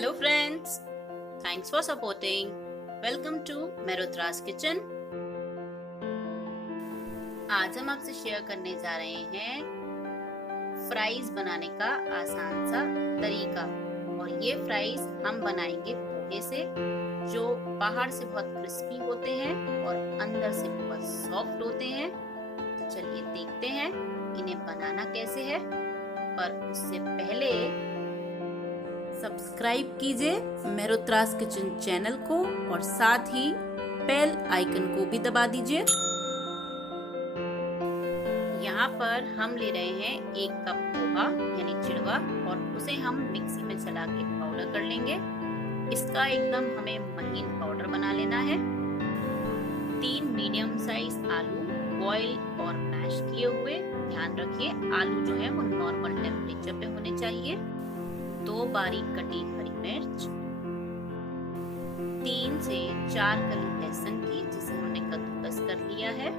Hello friends, thanks for supporting. Welcome to Mehrotra's kitchen. आज हम आपसे शेयर करने जा रहे हैं फ्राइज बनाने का आसान सा तरीका। और ये फ्राइज हम बनाएंगे पोहे से, जो बाहर से बहुत क्रिस्पी होते हैं और अंदर से बहुत सॉफ्ट होते हैं। तो चलिए देखते हैं इन्हें बनाना कैसे है। पर उससे पहले सब्सक्राइब कीजिए मेहरोत्रास किचन चैनल को और साथ ही बेल आइकन को भी दबा दीजिए। यहाँ पर हम ले रहे हैं 1 कप पोहा यानी चिड़वा, और उसे हम मिक्सी में चला के पाउडर कर लेंगे। इसका एकदम हमें महीन पाउडर बना लेना है। 3 मीडियम साइज आलू बॉईल और मैश किए हुए। ध्यान रखिए आलू जो है वो नॉर्मल टेम्परेचर पे होने चाहिए। 2 बारीक कटी हरी मिर्च, 3 से 4 कली लहसुन की जिसे हमने कद्दूकस कर लिया है,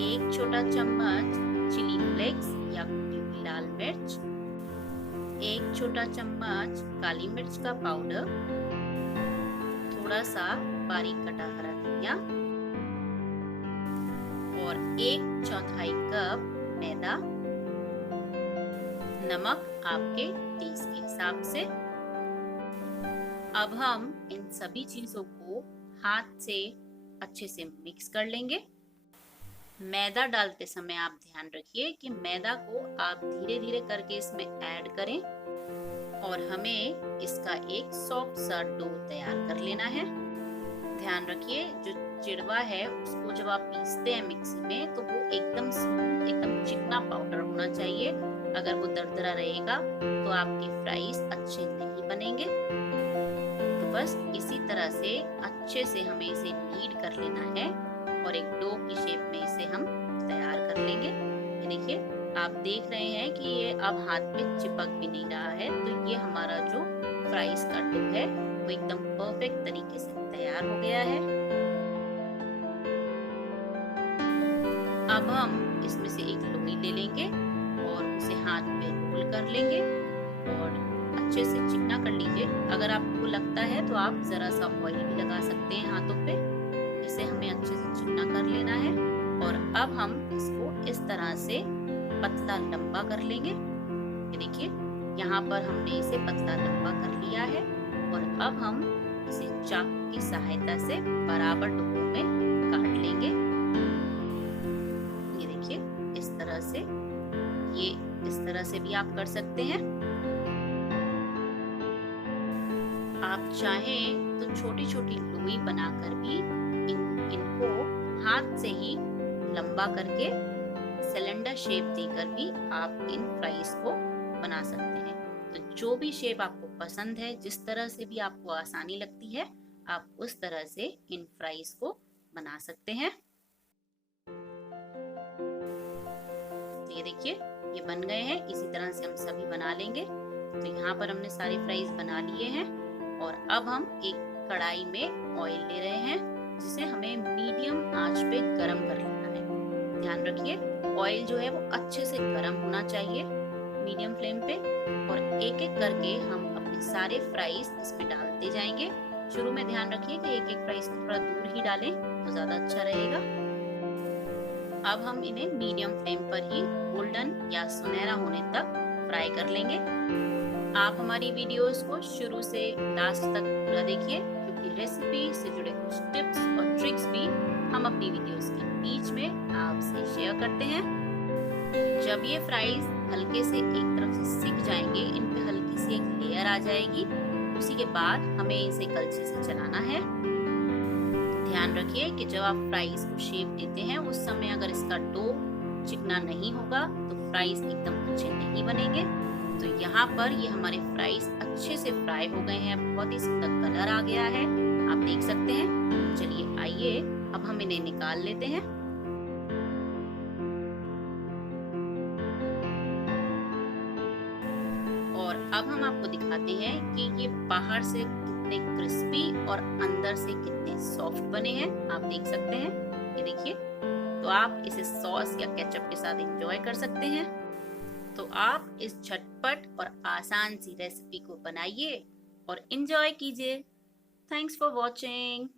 1 छोटा चम्मच चिली फ्लेक्स या कुटी हुई लाल मिर्च, 1 छोटा चम्मच काली मिर्च का पाउडर, थोड़ा सा बारीक कटा हरा धनिया और 1/4 कप मैदा, नमक आपके टेस्ट के हिसाब से। अब हम इन सभी चीजों को हाथ से अच्छे से मिक्स कर लेंगे। मैदा डालते समय आप ध्यान रखिए कि मैदा को आप धीरे धीरे करके इसमें ऐड करें और हमें इसका एक सॉफ्ट सा डो तैयार कर लेना है। ध्यान रखिए जो चिड़वा है उसको जब आप पीसते हैं मिक्सी में तो वो एकदम स्मूथ, एकदम चिकना पाउडर होना चाहिए। अगर वो दरदरा रहेगा तो आपके फ्राइज अच्छे नहीं बनेंगे। तो बस इसी तरह से अच्छे से हमें इसे नीड कर लेना है और एक डो की शेप में इसे हम तैयार कर लेंगे। ये देखिए आप देख रहे हैं कि ये अब हाथ में चिपक भी नहीं रहा है। तो ये हमारा जो फ्राइज का डो है वो एकदम परफेक्ट तरीके से तैयार हो गया है। अब हम इसमें से एक लोई ले लेंगे और उसे हाथ में रोल कर लेंगे और अच्छे से चिकना कर लीजिए। अगर आपको लगता है तो आप जरा सा ऑयल भी लगा सकते हैं हाथों पे। इसे हमें अच्छे से चिकना कर लेना है और अब हम इसको इस तरह से पतला लंबा कर लेंगे। ये देखिए यहाँ पर हमने इसे पतला लंबा कर लिया है और अब हम इसे चाकू की सहायता से बराबर टुकड़ों में काट लेंगे। ये देखिए इस तरह से, ये इस तरह से भी आप कर सकते हैं। आप चाहें तो छोटी छोटी लोई बनाकर भी इनको हाथ से ही लंबा करके सिलेंडर शेप देकर भी आप इन फ्राइज को बना सकते हैं। तो जो भी शेप आपको पसंद है, जिस तरह से भी आपको आसानी लगती है, आप उस तरह से इन फ्राइज को बना सकते हैं। तो ये देखिए ये बन गए हैं। इसी तरह से हम सभी बना लेंगे। तो यहाँ पर हमने सारे फ्राइज बना लिए हैं और अब हम एक कढ़ाई में ऑयल ले रहे हैं जिसे हमें मीडियम आंच पे गरम कर लेना है। ध्यान रखिए ऑयल जो है वो अच्छे से गरम होना चाहिए मीडियम फ्लेम पे। और एक एक करके हम अपने सारे फ्राइज इसमें डालते जाएंगे। शुरू में ध्यान रखिए कि एक एक फ्राइज को थोड़ा दूर ही डालें तो ज्यादा अच्छा रहेगा। अब हम इन्हें मीडियम फ्लेम पर ही गोल्डन या सुनहरा होने तक फ्राई कर लेंगे। आप हमारी वीडियोस को शुरू से लास्ट तक पूरा देखिए, क्योंकि रेसिपी से जुड़े कुछ टिप्स और ट्रिक्स भी हम अपनी वीडियोस के बीच में आपसे शेयर करते हैं। जब ये फ्राइज हल्के से एक तरफ से सिक जाएंगे, इन पे हल्की सी एक लेयर आ जाएगी, उसी के बाद हमें इसे कलछी से चलाना है। ध्यान रखिए कि जब आप फ्राइज को शेप देते हैं उस समय अगर इसका डो चिकना नहीं होगा तो फ्राइज एकदम अच्छे नहीं बनेंगे। तो यहाँ पर ये हमारे फ्राइज अच्छे से फ्राई हो गए हैं, बहुत ही सुंदर कलर आ गया है, आप देख सकते हैं। चलिए आइए अब हम इन्हें निकाल लेते हैं। और अब हम आपको दिखाते हैं कि ये बाहर से कितने क्रिस्पी और अंदर से कितने सॉफ्ट बने हैं, आप देख सकते हैं। ये देखिए, तो आप इसे सॉस या केचप के साथ एंजॉय कर सकते हैं। तो आप इस झटपट और आसान सी रेसिपी को बनाइए और एंजॉय कीजिए। Thanks for watching.